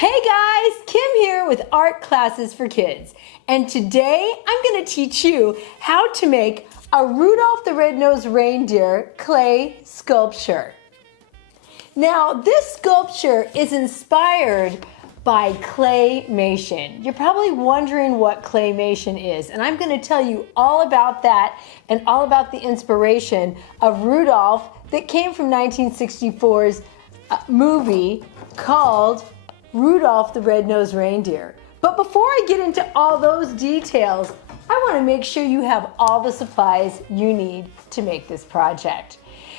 Hey guys, Kim here with Art Classes for Kids. And today I'm going to teach you how to make a Rudolph the Red-Nosed Reindeer clay sculpture. Now this sculpture is inspired by claymation. You're probably wondering what claymation is, and I'm going to tell you all about that and all about the inspiration of Rudolph that came from 1964's movie called Rudolph the Red-Nosed Reindeer. But before I get into all those details, I want to make sure you have all the supplies you need to make this project.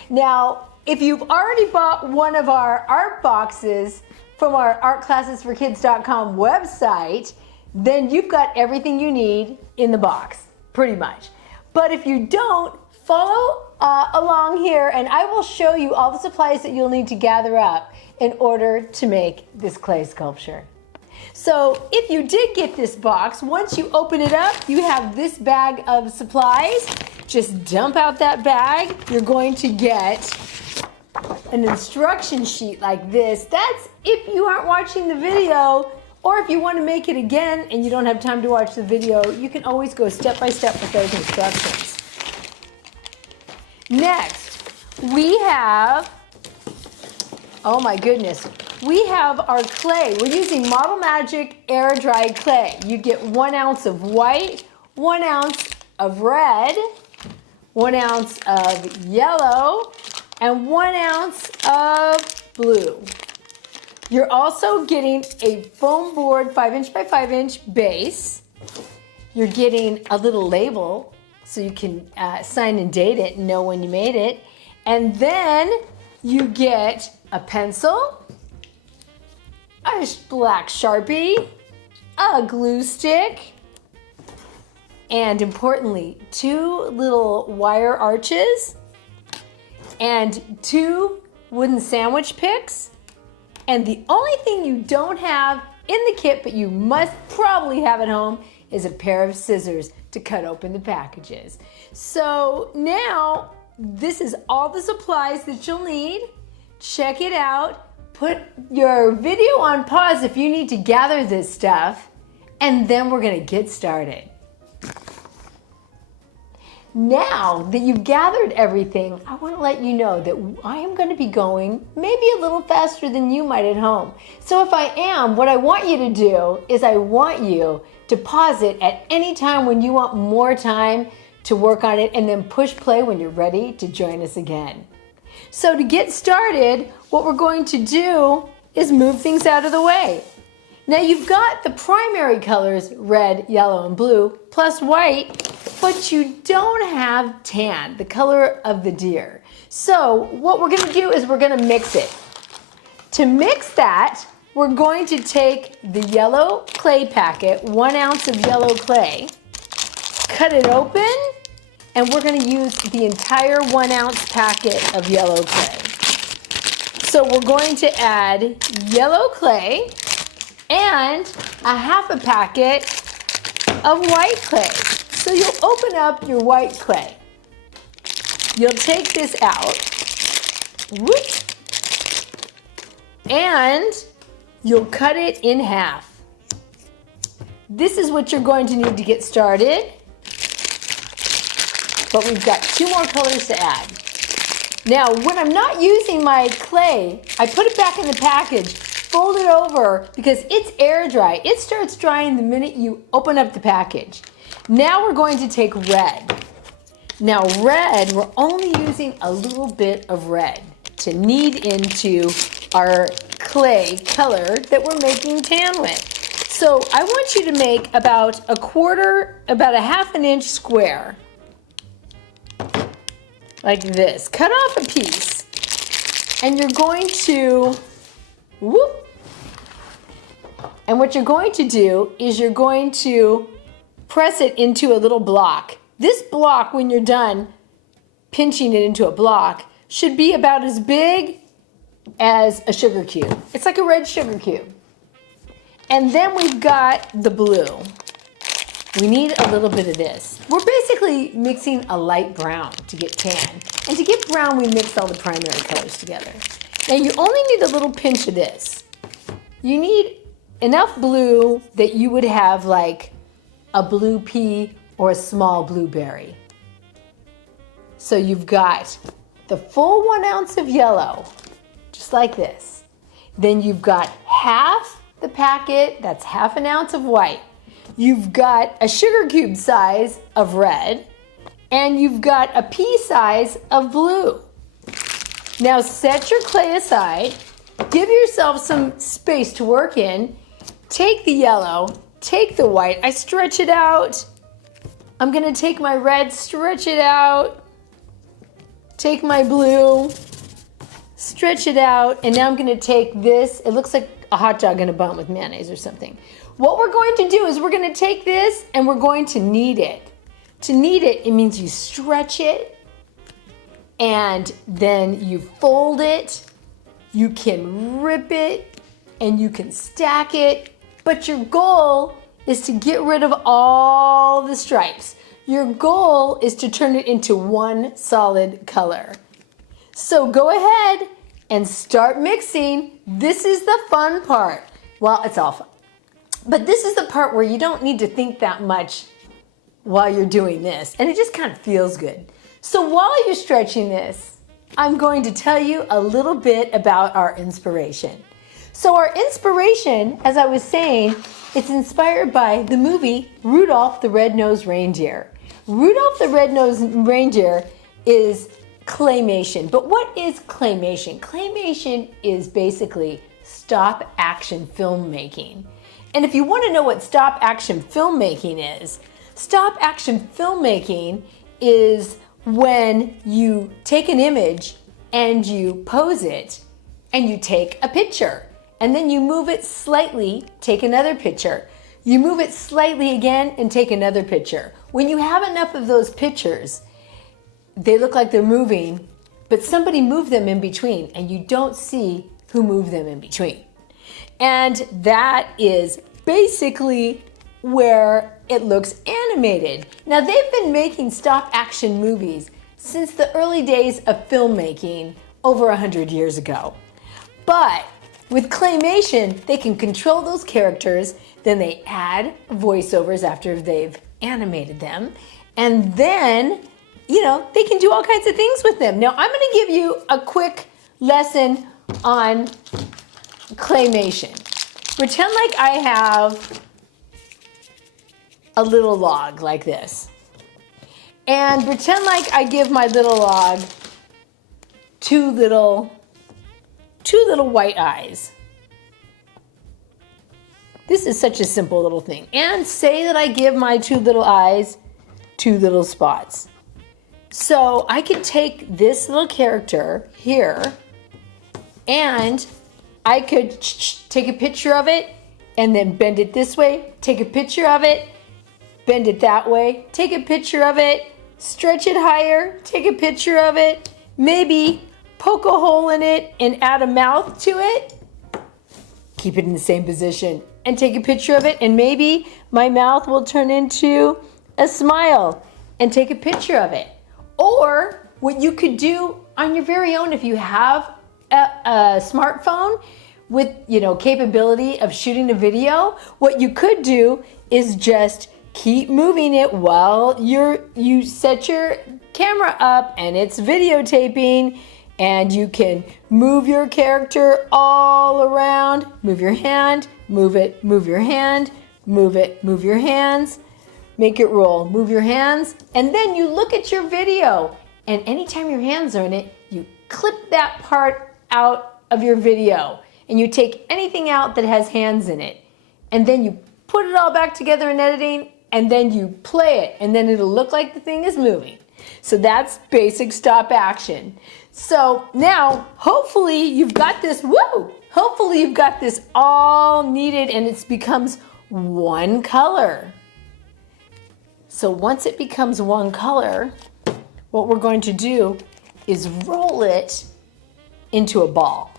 Now, if you've already bought one of our art boxes from our artclassesforkids.com website, then you've got everything you need in the box, pretty much. But if you don't, follow along here and I will show you all the supplies that you'll need to gather up in order to make this clay sculpture. So if you did get this box, once you open it up, you have this bag of supplies. Just dump out that bag. You're going to get an instruction sheet like this. That's if you aren't watching the video, or if you want to make it again and you don't have time to watch the video, you can always go step by step with those instructions. Next, we have, oh my goodness, we have our clay. We're using Model Magic air dried clay. You get 1 ounce of white, 1 ounce of red, 1 ounce of yellow, and 1 ounce of blue. You're also getting a foam board 5" by 5" base. You're getting a little label so you can sign and date it and know when you made it. And then you get a pencil, a black Sharpie, a glue stick, and importantly, 2 little wire arches and 2 wooden sandwich picks. And the only thing you don't have in the kit, but you must probably have at home, is a pair of scissors to cut open the packages. So now, this is all the supplies that you'll need. Check it out. Put your video on pause if you need to gather this stuff, and then we're gonna get started. Now that you've gathered everything, I want to let you know that I am going to be going maybe a little faster than you might at home. So if I am, what I want you to do is I want you to pause it at any time when you want more time to work on it, and then push play when you're ready to join us again. So to get started, what we're going to do is move things out of the way. Now you've got the primary colors, red, yellow, and blue, plus white, but you don't have tan, the color of the deer. So what we're gonna do is we're gonna mix it. To mix that, we're going to take the yellow clay packet, 1 ounce of yellow clay, cut it open, and we're gonna use the entire 1 ounce packet of yellow clay. So we're going to add yellow clay and a half a packet of white clay. So you'll open up your white clay. You'll take this out, whoop, and you'll cut it in half. This is what you're going to need to get started, but we've got 2 more colors to add. Now, when I'm not using my clay, I put it back in the package, fold it over, because it's air dry. It starts drying the minute you open up the package. Now we're going to take red. Now red, we're only using a little bit of red to knead into our clay color that we're making tan with. So I want you to make about a 1/2 inch square, like this. Cut off a piece, and you're going to, whoop, and what you're going to do is you're going to press it into a little block. This block, when you're done pinching it into a block, should be about as big as a sugar cube. It's like a red sugar cube. And then we've got the blue. We need a little bit of this. We're basically mixing a light brown to get tan. And to get brown, we mix all the primary colors together. Now you only need a little pinch of this. You need enough blue that you would have like a blue pea or a small blueberry. So you've got the full 1 ounce of yellow, just like this. Then you've got half the packet, that's half an ounce of white. You've got a sugar cube size of red, and you've got a pea size of blue. Now set your clay aside, give yourself some space to work in, take the yellow, take the white, I stretch it out. I'm gonna take my red, stretch it out, take my blue, stretch it out, and now I'm gonna take this, it looks like a hot dog in a bun with mayonnaise or something. What we're going to do is we're gonna take this and we're going to knead it. To knead it, it means you stretch it and then you fold it, you can rip it and you can stack it, but your goal is to get rid of all the stripes. Your goal is to turn it into one solid color. So go ahead and start mixing. This is the fun part. Well, it's all fun. But this is the part where you don't need to think that much while you're doing this, and it just kind of feels good. So while you're stretching this, I'm going to tell you a little bit about our inspiration. So our inspiration, as I was saying, it's inspired by the movie Rudolph the Red-Nosed Reindeer. Rudolph the Red-Nosed Reindeer is claymation. But what is claymation? Claymation is basically stop action filmmaking. And if you want to know what stop action filmmaking is when you take an image and you pose it and you take a picture and then you move it slightly, take another picture. You move it slightly again and take another picture. When you have enough of those pictures, they look like they're moving, but somebody moved them in between and you don't see who moved them in between. And that is basically where it looks animated. Now they've been making stop action movies since the early days of filmmaking over 100 years ago. But with claymation, they can control those characters, then they add voiceovers after they've animated them, and then, they can do all kinds of things with them. Now I'm gonna give you a quick lesson on claymation. Pretend like I have a little log like this. And pretend like I give my little log two little white eyes. This is such a simple little thing. And say that I give my two little eyes 2 little spots. So I could take this little character here and I could take a picture of it and then bend it this way, take a picture of it, bend it that way, take a picture of it, stretch it higher, take a picture of it, maybe poke a hole in it and add a mouth to it, keep it in the same position and take a picture of it, and maybe my mouth will turn into a smile and take a picture of it. Or what you could do on your very own, if you have a smartphone with capability of shooting a video, what you could do is just keep moving it while you set your camera up and it's videotaping, and you can move your character all around. Move your hand, move it, move your hand, move it, move your hands, make it roll, move your hands, and then you look at your video, and anytime your hands are in it, you clip that part out of your video and you take anything out that has hands in it, and then you put it all back together in editing, and then you play it, and then it'll look like the thing is moving. So that's basic stop action. So now hopefully you've got this, hopefully you've got this all kneaded and it becomes one color. So once it becomes one color, what we're going to do is roll it into a ball.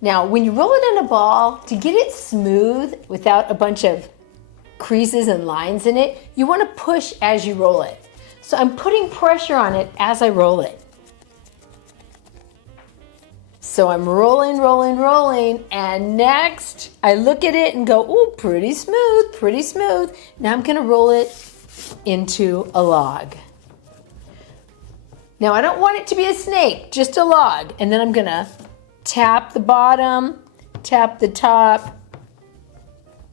Now, when you roll it in a ball, to get it smooth without a bunch of creases and lines in it, you want to push as you roll it. So I'm putting pressure on it as I roll it. So I'm rolling, rolling, rolling, and next I look at it and go, ooh, pretty smooth, pretty smooth. Now I'm gonna roll it into a log. Now I don't want it to be a snake, just a log. And then I'm gonna tap the bottom, tap the top,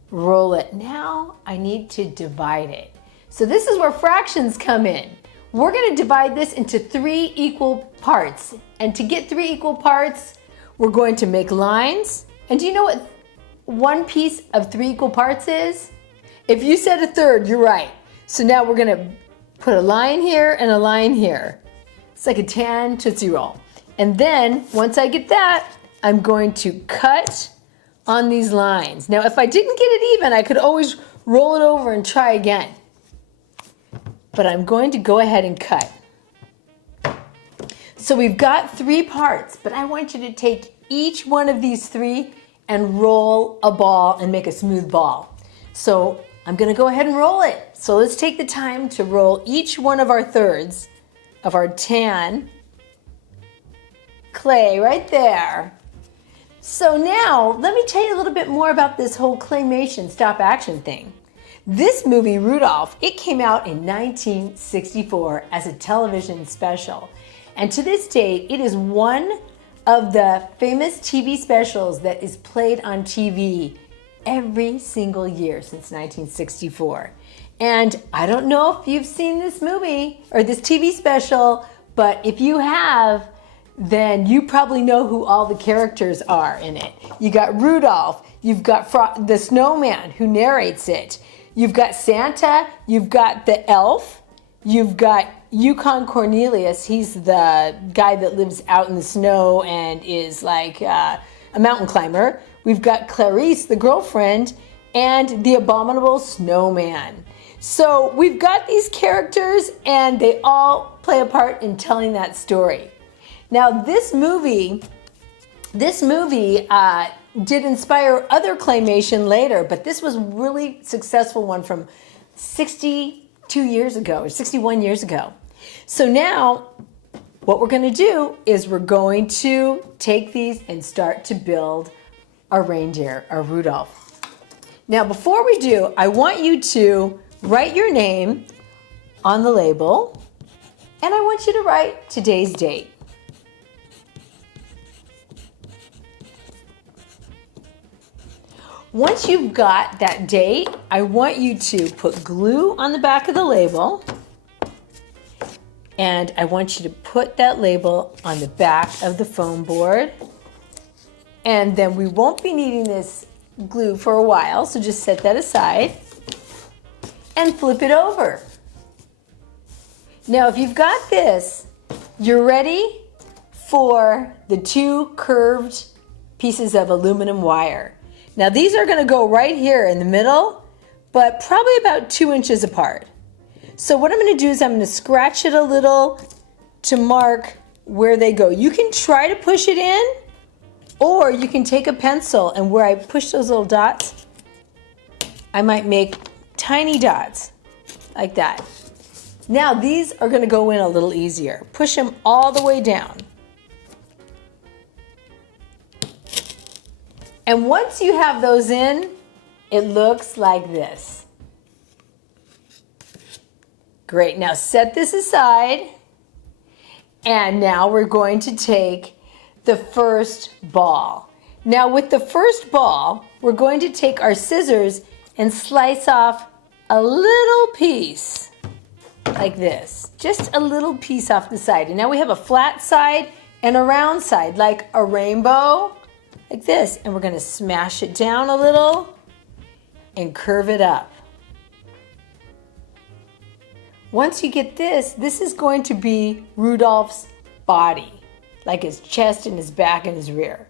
roll it. Now I need to divide it. So this is where fractions come in. We're gonna divide this into 3 equal parts. And to get 3 equal parts, we're going to make lines. And do you know what 1 piece of 3 equal parts is? If you said a third, you're right. So now we're gonna put a line here and a line here. It's like a tan Tootsie Roll. And then, once I get that, I'm going to cut on these lines. Now, if I didn't get it even, I could always roll it over and try again. But I'm going to go ahead and cut. So we've got 3 parts, but I want you to take each one of these 3 and roll a ball and make a smooth ball. So I'm gonna go ahead and roll it. So let's take the time to roll each one of our thirds of our tan clay right there. So now, let me tell you a little bit more about this whole claymation stop action thing. This movie, Rudolph, it came out in 1964 as a television special. And to this date, it is one of the famous TV specials that is played on TV every single year since 1964. And I don't know if you've seen this movie or this TV special, but if you have, then you probably know who all the characters are in it. You got Rudolph, you've got the snowman who narrates it, you've got Santa, you've got the elf, you've got Yukon Cornelius, he's the guy that lives out in the snow and is like a mountain climber. We've got Clarice, the girlfriend, and the abominable snowman. So we've got these characters and they all play a part in telling that story. Now this movie did inspire other claymation later, but this was a really successful one from 62 years ago or 61 years ago. So now what we're going to do is we're going to take these and start to build our reindeer, our Rudolph. Now before we do, I want you to write your name on the label, and I want you to write today's date. Once you've got that date, I want you to put glue on the back of the label, and I want you to put that label on the back of the foam board. And then we won't be needing this glue for a while, so just set that aside and flip it over. Now if you've got this, you're ready for the 2 curved pieces of aluminum wire. Now these are going to go right here in the middle, but probably about 2 inches apart. So what I'm going to do is I'm going to scratch it a little to mark where they go. You can try to push it in, or you can take a pencil and where I push those little dots, I might make tiny dots like that. Now these are going to go in a little easier. Push them all the way down. And once you have those in, it looks like this. Great, now set this aside. And now we're going to take the first ball. Now with the first ball, we're going to take our scissors and slice off a little piece like this. Just a little piece off the side. And now we have a flat side and a round side, like a rainbow. Like this, and we're going to smash it down a little and curve it up. Once you get this, this is going to be Rudolph's body, like his chest and his back and his rear.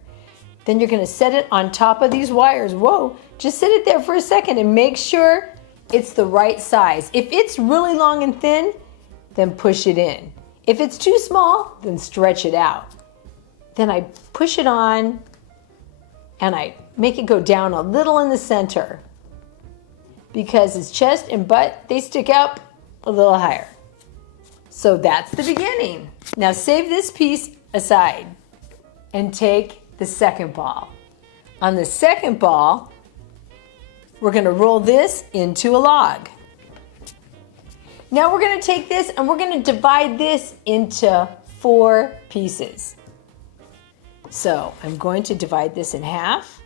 Then you're going to set it on top of these wires. Whoa, just sit it there for a second and make sure it's the right size. If it's really long and thin, then push it in. If it's too small, then stretch it out. Then I push it on and I make it go down a little in the center because his chest and butt, they stick out a little higher. So that's the beginning. Now save this piece aside. and take the second ball. On the second ball, we're going to roll this into a log. Now we're going to take this and we're going to divide this into 4 pieces. So I'm going to divide this in half,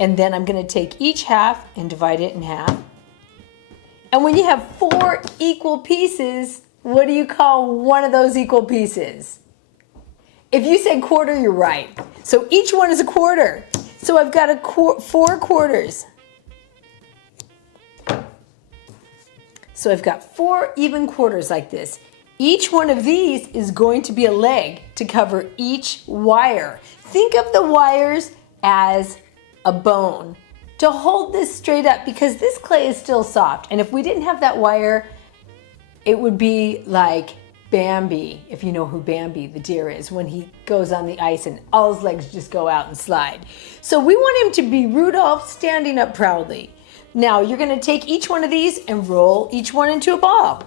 and then I'm going to take each half and divide it in half. And when you have 4 equal pieces, what do you call one of those equal pieces? If you said quarter, you're right. So each one is a quarter. So I've got 4 quarters. So I've got 4 even quarters like this. Each one of these is going to be a leg to cover each wire. Think of the wires as a bone to hold this straight up, because this clay is still soft. And if we didn't have that wire, it would be like Bambi, if you know who Bambi the deer is, when he goes on the ice and all his legs just go out and slide. So we want him to be Rudolph standing up proudly. Now you're going to take each one of these and roll each one into a ball.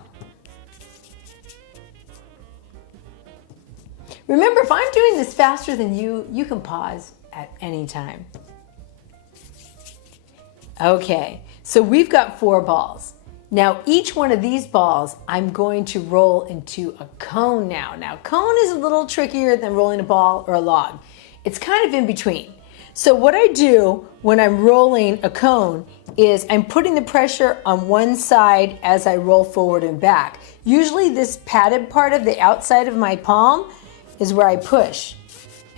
Remember, if I'm doing this faster than you, you can pause at any time. Okay, so we've got 4 balls. Now each one of these balls, I'm going to roll into a cone now. Now cone is a little trickier than rolling a ball or a log. It's kind of in between. So what I do when I'm rolling a cone is I'm putting the pressure on one side as I roll forward and back. Usually this padded part of the outside of my palm is where I push.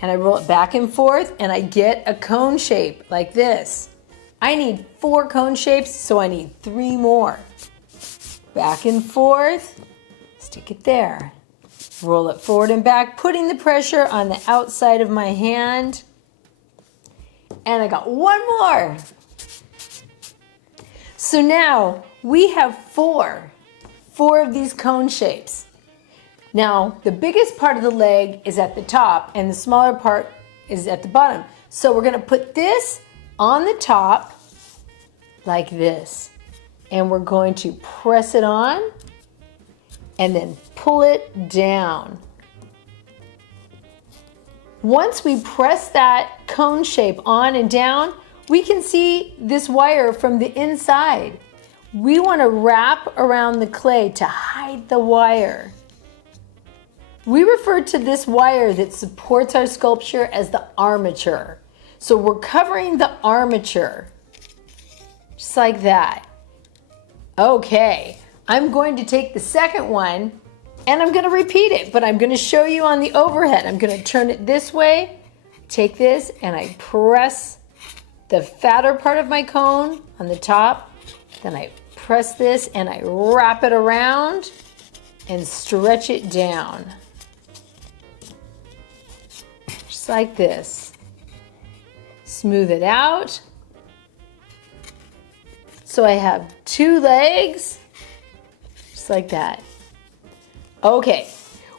And I roll it back and forth and I get a cone shape like this. I need 4 cone shapes, so I need 3 more. Back and forth, stick it there. Roll it forward and back, putting the pressure on the outside of my hand. And I got 1 more. So now we have 4 of these cone shapes. Now the biggest part of the leg is at the top and the smaller part is at the bottom. So we're going to put this on the top like this, and we're going to press it on and then pull it down. Once we press that cone shape on and down, we can see this wire from the inside. We want to wrap around the clay to hide the wire. We refer to this wire that supports our sculpture as the armature. So we're covering the armature, just like that. Okay, I'm going to take the second one and I'm going to repeat it, but I'm going to show you on the overhead. I'm going to turn it this way, take this, and I press the fatter part of my cone on the top. Then I press this and I wrap it around and stretch it down. Just like this. Smooth it out. So I have 2 legs, just like that. Okay,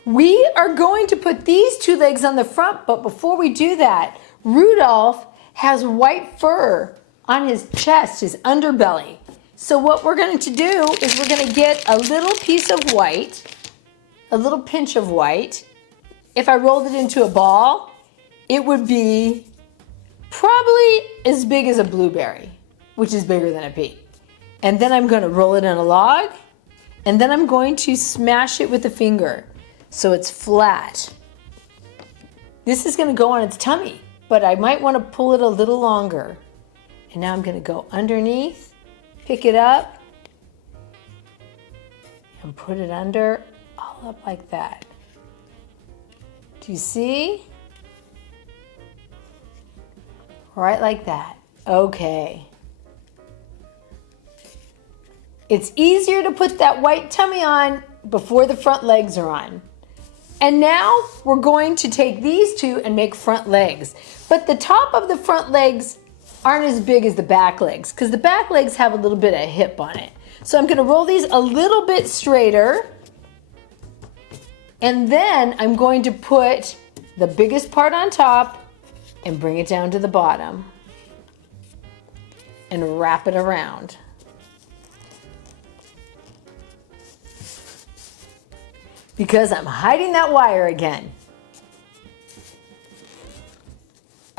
we are going to put these 2 legs on the front, but before we do that, Rudolph has white fur on his chest, his underbelly. So what we're going to do is we're going to get a little piece of white, a little pinch of white. If I rolled it into a ball, it would be probably as big as a blueberry, which is bigger than a pea. And then I'm going to roll it in a log, and then I'm going to smash it with a finger so it's flat. This is going to go on its tummy, but I might want to pull it a little longer. And now I'm going to go underneath, pick it up, and put it under, all up like that. Do you see? Right like that. Okay. It's easier to put that white tummy on before the front legs are on. And now we're going to take these 2 and make front legs. But the top of the front legs aren't as big as the back legs, because the back legs have a little bit of hip on it. So I'm going to roll these a little bit straighter. And then I'm going to put the biggest part on top and bring it down to the bottom and wrap it around. Because I'm hiding that wire again.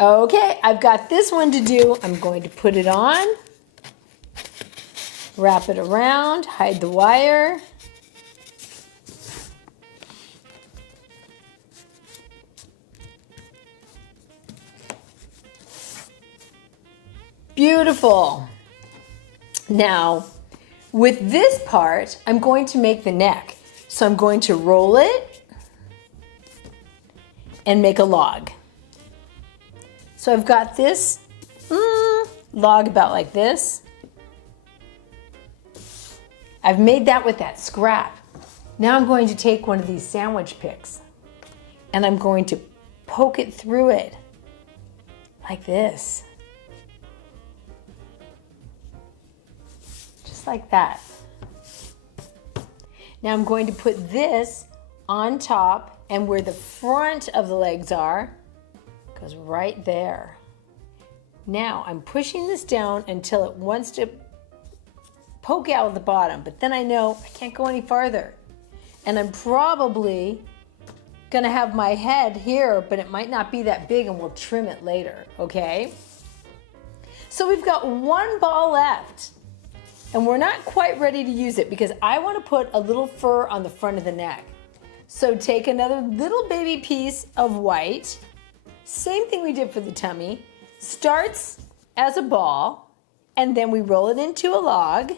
Okay, I've got this one to do. I'm going to put it on, wrap it around, hide the wire. Beautiful. Now, with this part, I'm going to make the neck. So I'm going to roll it and make a log. So I've got this log about like this. I've made that with that scrap. Now I'm going to take one of these sandwich picks and I'm going to poke it through it like this. Just like that. Now I'm going to put this on top, and where the front of the legs are goes right there. Now I'm pushing this down until it wants to poke out at the bottom, but then I know I can't go any farther. And I'm probably gonna have my head here, but it might not be that big, and we'll trim it later, okay? So we've got one ball left. And we're not quite ready to use it because I want to put a little fur on the front of the neck. So take another little baby piece of white, same thing we did for the tummy, starts as a ball, and then we roll it into a log,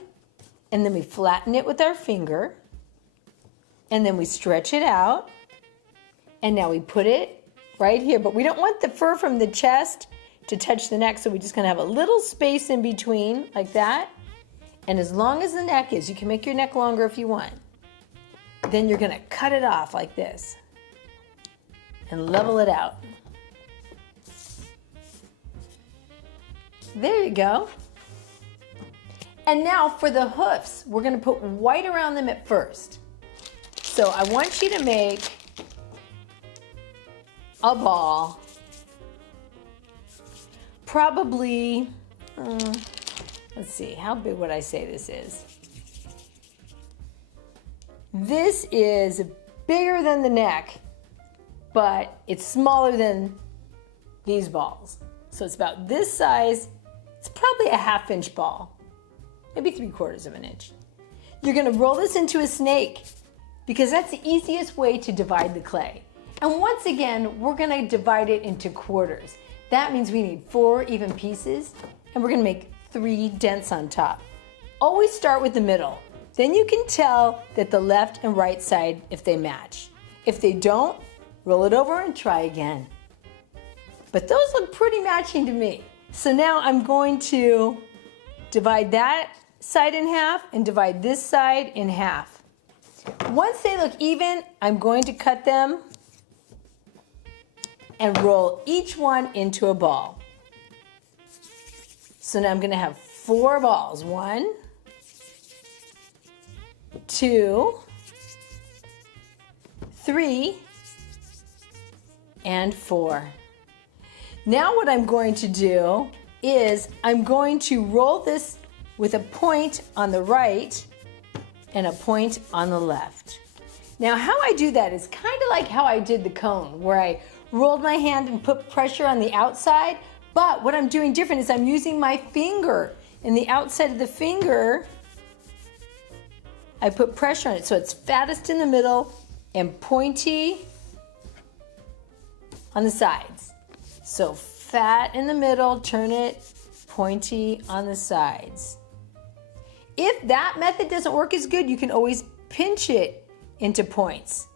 and then we flatten it with our finger, and then we stretch it out, and now we put it right here. But we don't want the fur from the chest to touch the neck, so we're just going to have a little space in between like that. And as long as the neck is, you can make your neck longer if you want. Then you're gonna cut it off like this and level it out. There you go. And now for the hoofs, we're gonna put white around them at first. So I want you to make a ball, probably, let's see, how big would I say this is? This is bigger than the neck, but it's smaller than these balls. So it's about this size. It's probably a 1/2 inch ball, maybe 3/4 of an inch. You're gonna roll this into a snake because that's the easiest way to divide the clay. And once again, we're gonna divide it into quarters. That means we need 4 even pieces, and we're gonna make 3 dents on top. Always start with the middle. Then you can tell that the left and right side, if they match. If they don't, roll it over and try again. But those look pretty matching to me. So now I'm going to divide that side in half and divide this side in half. Once they look even, I'm going to cut them and roll each one into a ball. So now I'm going to have 4 balls. 1, 2, 3, and 4. Now what I'm going to do is I'm going to roll this with a point on the right and a point on the left. Now how I do that is kind of like how I did the cone, where I rolled my hand and put pressure on the outside. But what I'm doing different is I'm using my finger. In the outside of the finger, I put pressure on it so it's fattest in the middle and pointy on the sides. So fat in the middle, turn it, pointy on the sides. If that method doesn't work as good, you can always pinch it into points.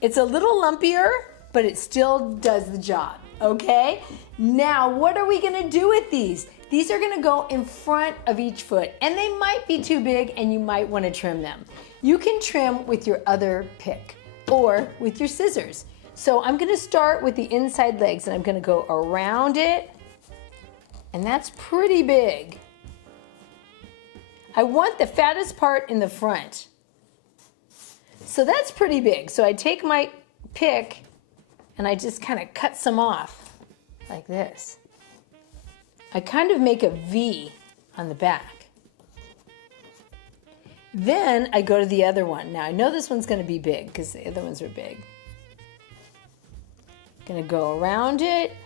It's a little lumpier, but it still does the job. Okay, now what are we gonna do with these? These are gonna go in front of each foot, and they might be too big and you might wanna trim them. You can trim with your other pick or with your scissors. So I'm gonna start with the inside legs and I'm gonna go around it, and that's pretty big. I want the fattest part in the front. So that's pretty big. So I take my pick and I just kind of cut some off like this. I kind of make a V on the back. Then I go to the other one. Now I know this one's going to be big because the other ones are big. Going to go around it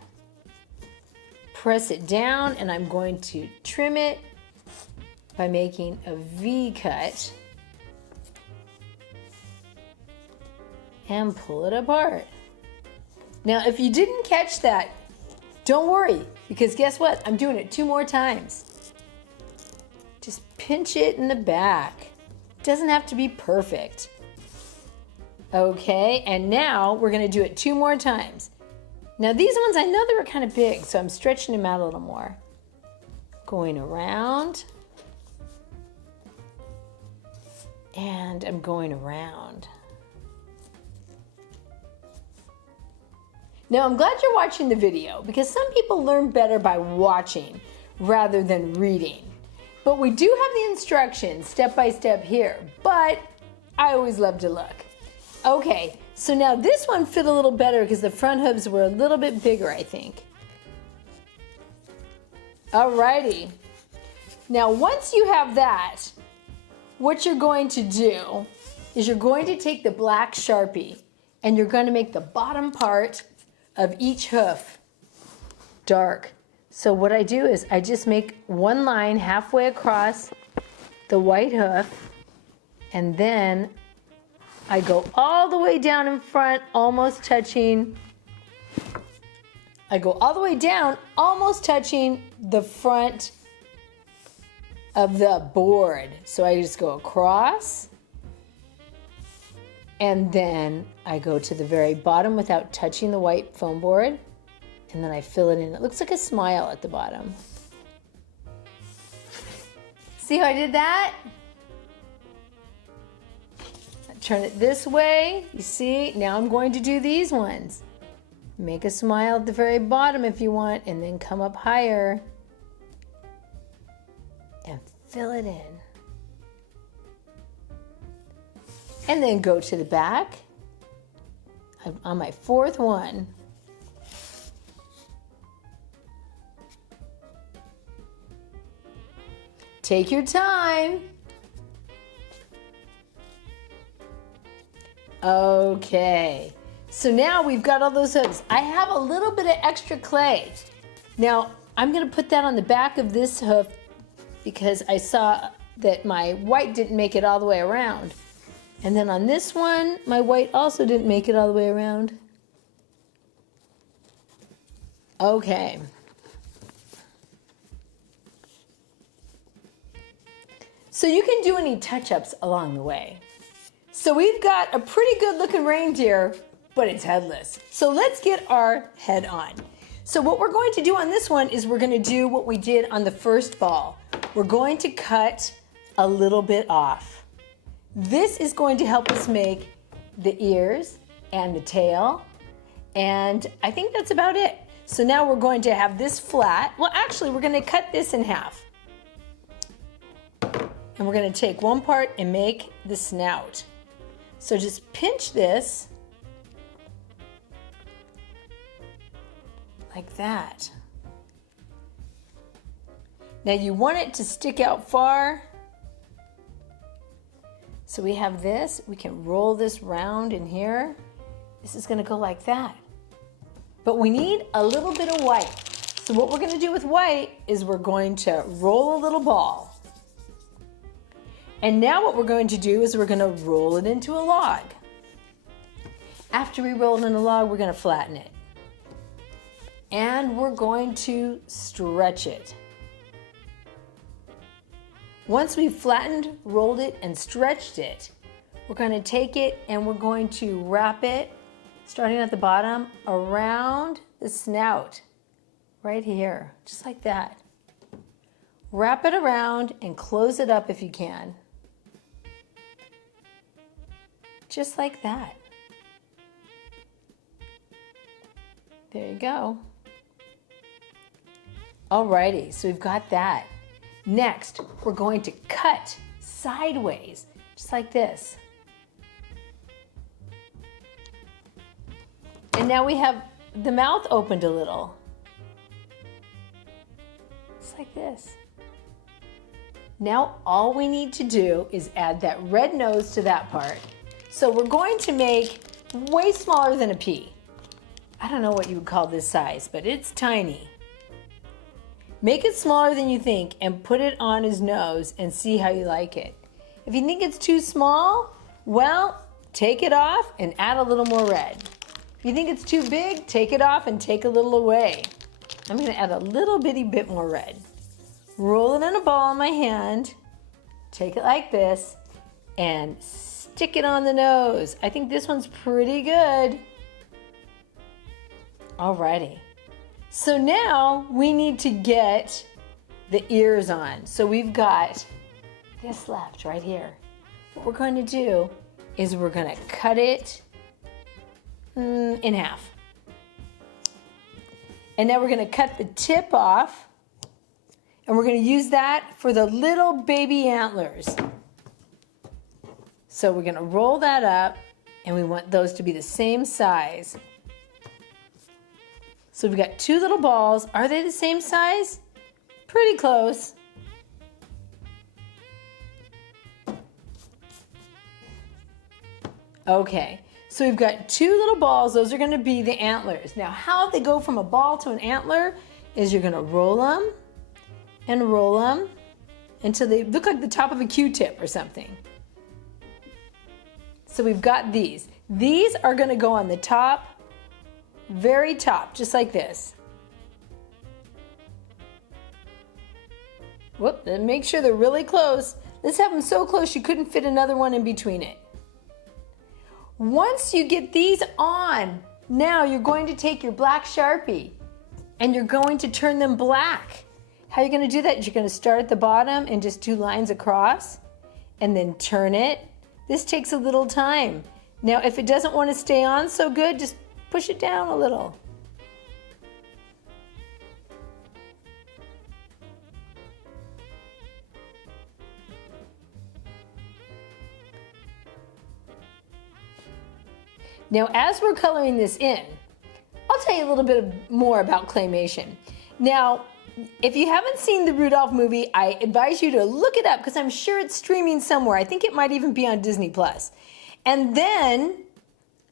press it down, and I'm going to trim it by making a V cut and pull it apart. Now, if you didn't catch that, don't worry, because guess what? I'm doing it 2 more times. Just pinch it in the back. It doesn't have to be perfect. Okay, and now we're gonna do it 2 more times. Now these ones, I know they were kind of big, so I'm stretching them out a little more. Going around. And I'm going around. Now I'm glad you're watching the video because some people learn better by watching rather than reading. But we do have the instructions step by step here, but I always love to look. Okay, so now this one fit a little better because the front hooves were a little bit bigger, I think. Alrighty. Now once you have that, what you're going to do is you're going to take the black Sharpie and you're going to make the bottom part of each hoof dark. So what I do is I just make one line halfway across the white hoof, and then I go all the way down in front, almost touching. I go all the way down, almost touching the front of the board. So I just go across, and then I go to the very bottom without touching the white foam board, and then I fill it in. It looks like a smile at the bottom. See how I did that? I turn it this way, you see? Now I'm going to do these ones. Make a smile at the very bottom if you want, and then come up higher and fill it in. And then go to the back. I'm on my 4th one. Take your time. Okay, so now we've got all those hooves. I have a little bit of extra clay. Now, I'm gonna put that on the back of this hoof because I saw that my white didn't make it all the way around. And then on this one, my white also didn't make it all the way around. Okay. So you can do any touch-ups along the way. So we've got a pretty good looking reindeer, but it's headless. So let's get our head on. So what we're going to do on this one is we're going to do what we did on the first ball. We're going to cut a little bit off. This is going to help us make the ears and the tail, and I think that's about it. So now we're going to have this flat. Well, actually, we're going to cut this in half. And we're going to take one part and make the snout. So just pinch this like that. Now you want it to stick out far. So we have this, we can roll this round in here. This is gonna go like that. But we need a little bit of white. So what we're gonna do with white is we're going to roll a little ball. And now what we're going to do is we're gonna roll it into a log. After we roll it in a log, we're gonna flatten it. And we're going to stretch it. Once we've flattened, rolled it, and stretched it, we're going to take it and we're going to wrap it, starting at the bottom, around the snout, right here, just like that. Wrap it around and close it up if you can. Just like that. There you go. Alrighty, so we've got that. Next, we're going to cut sideways, just like this. And now we have the mouth opened a little. Just like this. Now all we need to do is add that red nose to that part. So we're going to make way smaller than a pea. I don't know what you would call this size, but it's tiny. Make it smaller than you think and put it on his nose and see how you like it. If you think it's too small, well, take it off and add a little more red. If you think it's too big, take it off and take a little away. I'm going to add a little bitty bit more red. Roll it in a ball in my hand, take it like this, and stick it on the nose. I think this one's pretty good. Alrighty. So now we need to get the ears on. So we've got this left right here. What we're going to do is we're going to cut it in half. And now we're going to cut the tip off, and we're going to use that for the little baby antlers. So we're going to roll that up, and we want those to be the same size. So we've got two little balls. Are they the same size? Pretty close. Okay, so we've got two little balls. Those are going to be the antlers. Now, how they go from a ball to an antler is you're going to roll them and roll them until they look like the top of a Q-tip or something. So we've got these. These are going to go on the top, very top, just like this. Whoop, then make sure they're really close. Let's have them so close you couldn't fit another one in between it. Once you get these on, now you're going to take your black Sharpie and you're going to turn them black. How you're going to do that is you're going to start at the bottom and just do lines across and then turn it. This takes a little time. Now, if it doesn't want to stay on so good, just push it down a little. Now, as we're coloring this in, I'll tell you a little bit more about claymation. Now, if you haven't seen the Rudolph movie, I advise you to look it up because I'm sure it's streaming somewhere. I think it might even be on Disney+. And then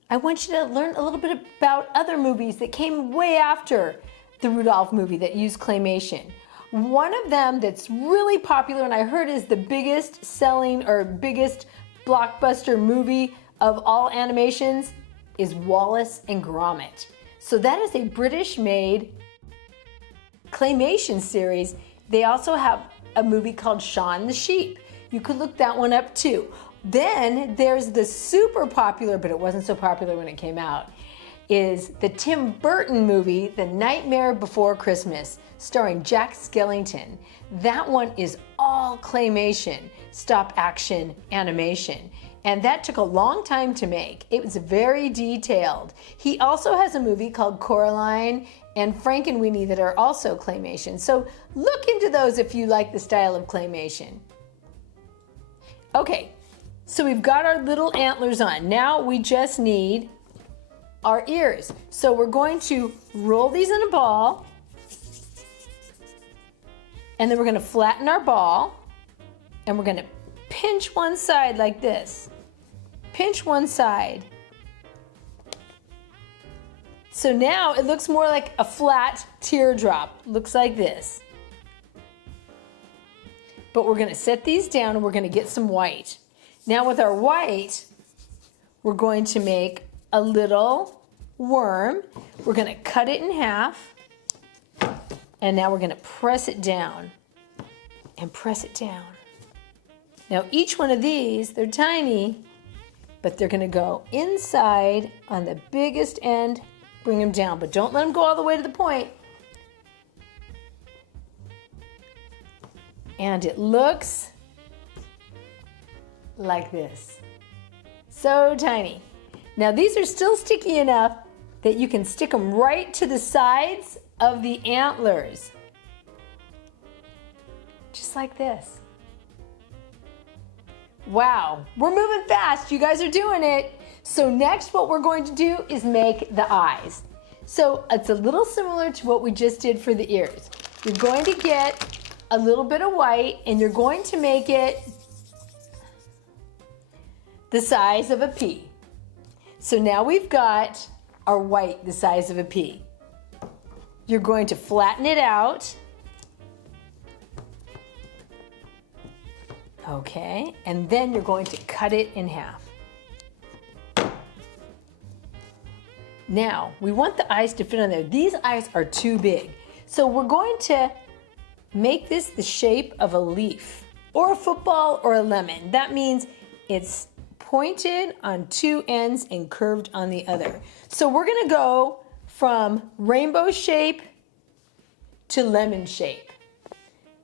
I want you to learn a little bit about other movies that came way after the Rudolph movie that used claymation. One of them that's really popular and I heard is the biggest selling or biggest blockbuster movie of all animations is Wallace and Gromit. So that is a British-made claymation series. They also have a movie called Shaun the Sheep. You could look that one up too. Then there's the super popular, but it wasn't so popular when it came out, is the Tim Burton movie, The Nightmare Before Christmas, starring Jack Skellington. That one is all claymation, stop action animation. And that took a long time to make. It was very detailed. He also has a movie called Coraline and Frankenweenie that are also claymation. So look into those if you like the style of claymation. Okay, so we've got our little antlers on. Now we just need our ears. So we're going to roll these in a ball, and then we're going to flatten our ball, and we're going to pinch one side like this. Pinch one side. So now it looks more like a flat teardrop. Looks like this. But we're going to set these down and we're going to get some white. Now with our white, we're going to make a little worm. We're going to cut it in half. And now we're going to press it down and press it down. Now each one of these, they're tiny, but they're going to go inside on the biggest end, bring them down, but don't let them go all the way to the point. And it looks like this. So tiny. Now these are still sticky enough that you can stick them right to the sides of the antlers. Just like this. Wow, we're moving fast. You guys are doing it. So next what we're going to do is make the eyes. So it's a little similar to what we just did for the ears. You're going to get a little bit of white and you're going to make it the size of a pea. So now we've got our white the size of a pea. You're going to flatten it out Okay, and then you're going to cut it in half. Now, we want the eyes to fit on there. These eyes are too big. So we're going to make this the shape of a leaf or a football or a lemon. That means it's pointed on two ends and curved on the other. So we're gonna go from rainbow shape to lemon shape.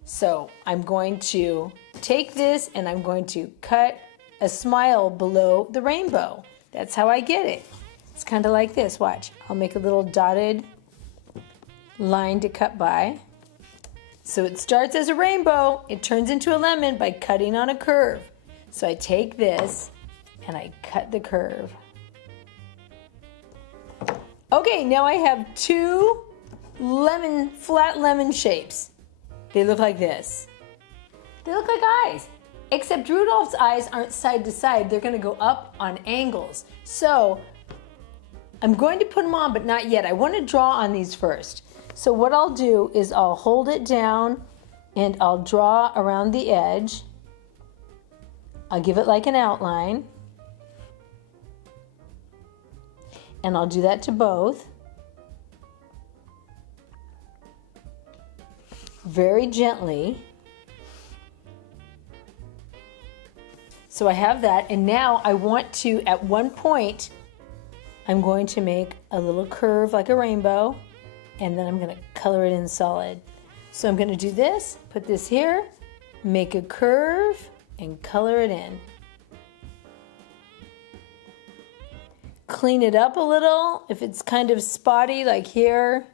So I'm going to take this and I'm going to cut a smile below the rainbow. That's how I get it. It's kind of like this, watch. I'll make a little dotted line to cut by. So it starts as a rainbow, it turns into a lemon by cutting on a curve. So I take this and I cut the curve. Okay, now I have two flat lemon shapes. They look like this. They look like eyes, except Rudolph's eyes aren't side to side. They're gonna go up on angles. So I'm going to put them on, but not yet. I wanna draw on these first. So what I'll do is I'll hold it down and I'll draw around the edge. I'll give it like an outline. And I'll do that to both. Very gently. So I have that, and now I want to, at one point, I'm going to make a little curve like a rainbow, and then I'm going to color it in solid. So I'm going to do this, put this here, make a curve, and color it in. Clean it up a little if it's kind of spotty like here.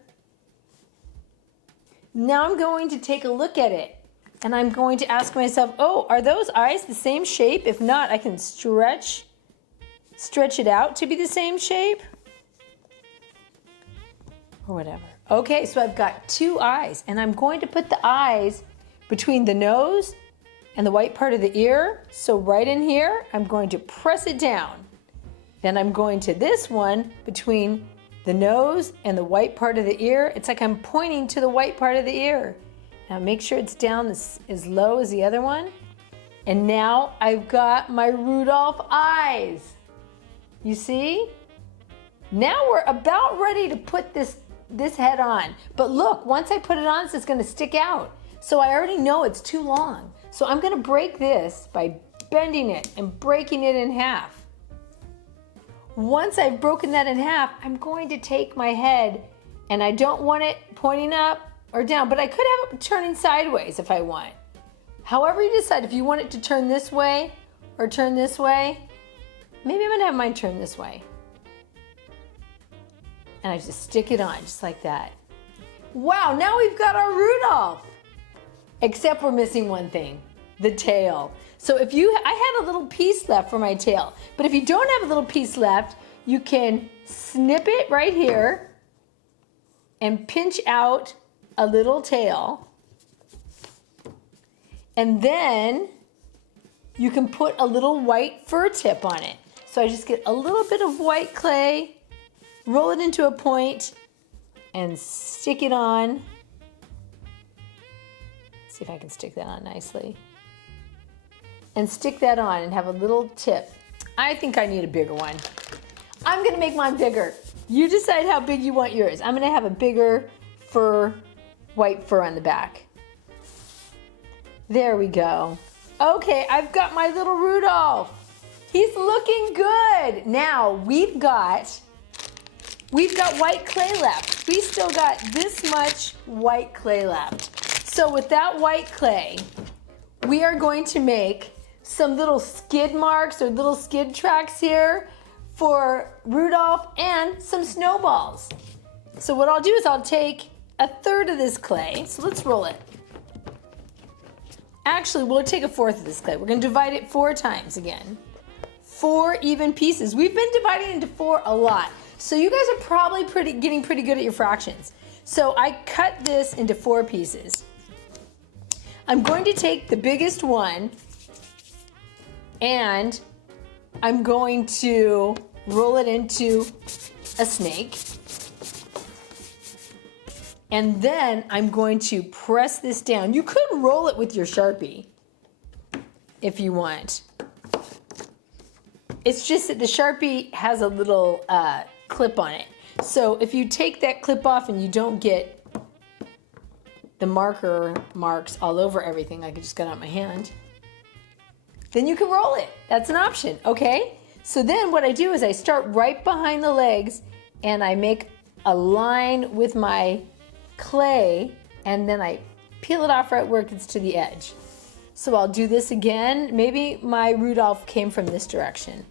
Now I'm going to take a look at it and I'm going to ask myself, oh, are those eyes the same shape? If not, I can stretch it out to be the same shape or whatever. Okay, so I've got two eyes and I'm going to put the eyes between the nose and the white part of the ear. So right in here, I'm going to press it down. Then I'm going to this one between the nose and the white part of the ear. It's like I'm pointing to the white part of the ear. Now make sure it's down as low as the other one. And now I've got my Rudolph eyes. You see? Now we're about ready to put this head on. But look, once I put it on, it's gonna stick out. So I already know it's too long. So I'm gonna break this by bending it and breaking it in half. Once I've broken that in half, I'm going to take my head, and I don't want it pointing up or down, but I could have it turning sideways if I want. However you decide, if you want it to turn this way or turn this way, maybe I'm gonna have mine turn this way. And I just stick it on just like that. Wow, now we've got our Rudolph. Except we're missing one thing, the tail. So I had a little piece left for my tail, but if you don't have a little piece left, you can snip it right here and pinch out a little tail. And then you can put a little white fur tip on it. So I just get a little bit of white clay, roll it into a point, and stick it on. Let's see if I can stick that on nicely. And stick that on and have a little tip. I think I need a bigger one. I'm gonna make mine bigger. You decide how big you want yours. I'm gonna have a bigger white fur on the back. There we go. Okay, I've got my little Rudolph. He's looking good. Now we've got white clay left. We still got this much white clay left. So with that white clay, we are going to make some little skid marks or little skid tracks here for Rudolph and some snowballs. So what I'll do is I'll take a third of this clay. So let's roll it. Actually, we'll take a fourth of this clay. We're gonna divide it 4 times again. 4 even pieces. We've been dividing into 4 a lot. So you guys are probably getting pretty good at your fractions. So I cut this into 4 pieces. I'm going to take the biggest one and I'm going to roll it into a snake. And then I'm going to press this down. You could roll it with your Sharpie. if you want. It's just that the Sharpie has a little clip on it. So if you take that clip off and you don't get the marker marks all over everything, like I just got on my hand, then you can roll it. That's an option, okay? So then what I do is I start right behind the legs and I make a line with my clay and then I peel it off right where it gets to the edge. So I'll do this again. Maybe my Rudolph came from this direction.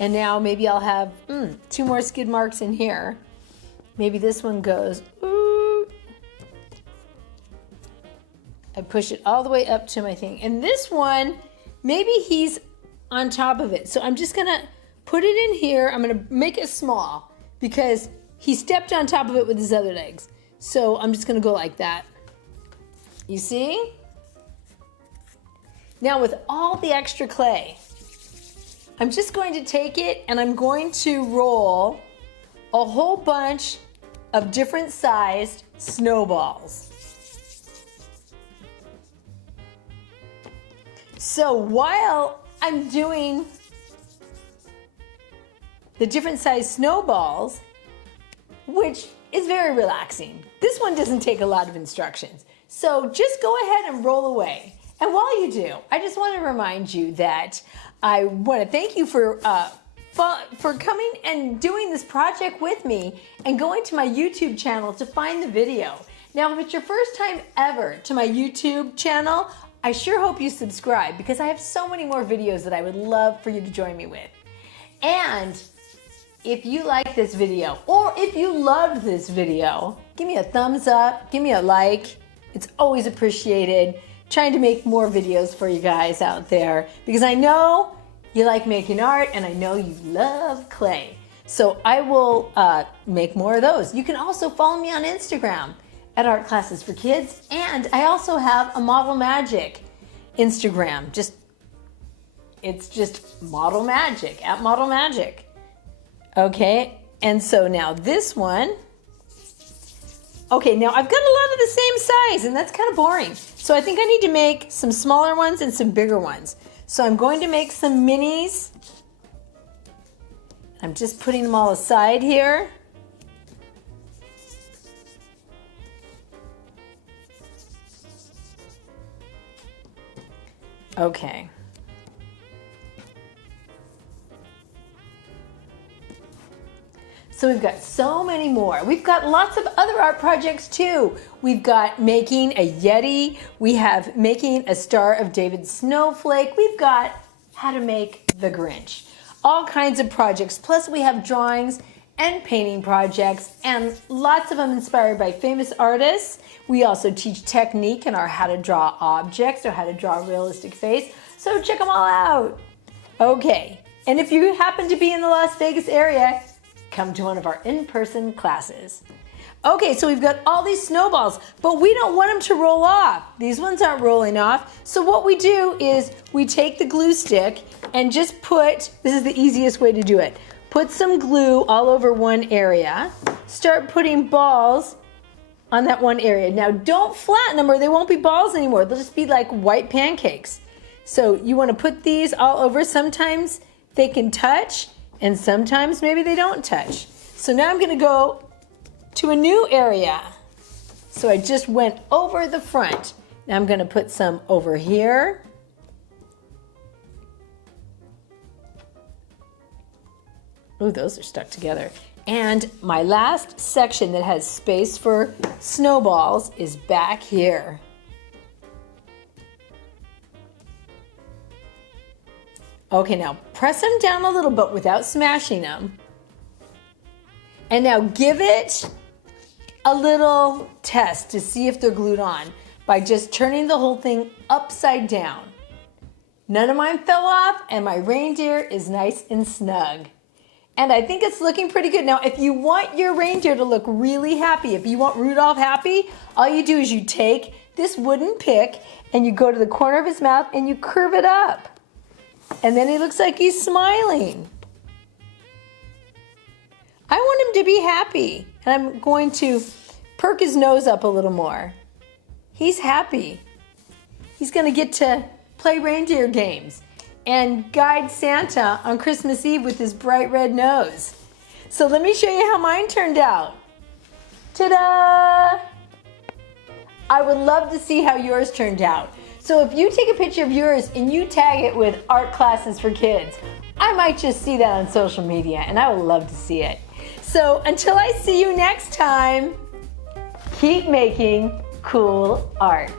And now maybe I'll have 2 more skid marks in here. Maybe this one goes, ooh. I push it all the way up to my thing. And this one, maybe he's on top of it. So I'm just gonna put it in here. I'm gonna make it small because he stepped on top of it with his other legs. So I'm just gonna go like that. You see? Now with all the extra clay, I'm just going to take it and I'm going to roll a whole bunch of different sized snowballs. So while I'm doing the different sized snowballs, which is very relaxing, this one doesn't take a lot of instructions. So just go ahead and roll away. And while you do, I just want to remind you that I want to thank you for coming and doing this project with me and going to my YouTube channel to find the video. Now, if it's your first time ever to my YouTube channel, I sure hope you subscribe because I have so many more videos that I would love for you to join me with. And if you like this video or if you loved this video, give me a thumbs up, give me a like. It's always appreciated. Trying to make more videos for you guys out there because I know you like making art and I know you love clay. So I will make more of those. You can also follow me on Instagram at Art Classes for Kids, and I also have a Model Magic Instagram. It's just Model Magic, at Model Magic. Okay, and so now this one. Okay, now I've got a lot of the same size and that's kind of boring. So I think I need to make some smaller ones and some bigger ones. So I'm going to make some minis. I'm just putting them all aside here. Okay. So we've got so many more. We've got lots of other art projects too. We've got making a Yeti. We have making a Star of David snowflake. We've got how to make the Grinch. All kinds of projects. Plus we have drawings and painting projects and lots of them inspired by famous artists. We also teach technique in our how to draw objects or how to draw a realistic face. So check them all out. Okay, and if you happen to be in the Las Vegas area, come to one of our in-person classes. Okay, so we've got all these snowballs, but we don't want them to roll off. These ones aren't rolling off. So what we do is we take the glue stick and just put, this is the easiest way to do it, put some glue all over one area, start putting balls on that one area. Now don't flatten them or they won't be balls anymore. They'll just be like white pancakes. So you want to put these all over. Sometimes they can touch and sometimes maybe they don't touch. So now I'm gonna go to a new area. So I just went over the front. Now I'm gonna put some over here. Ooh, those are stuck together. And my last section that has space for snowballs is back here. Okay, now press them down a little bit without smashing them. And now give it a little test to see if they're glued on by just turning the whole thing upside down. None of mine fell off and my reindeer is nice and snug. And I think it's looking pretty good. Now, if you want your reindeer to look really happy, if you want Rudolph happy, all you do is you take this wooden pick and you go to the corner of his mouth and you curve it up. And then he looks like he's smiling. I want him to be happy. And I'm going to perk his nose up a little more. He's happy. he's gonna get to play reindeer games and guide Santa on Christmas Eve with his bright red nose. So let me show you how mine turned out. Ta-da! I would love to see how yours turned out. So if you take a picture of yours and you tag it with Art Classes for Kids, I might just see that on social media and I would love to see it. So until I see you next time, keep making cool art.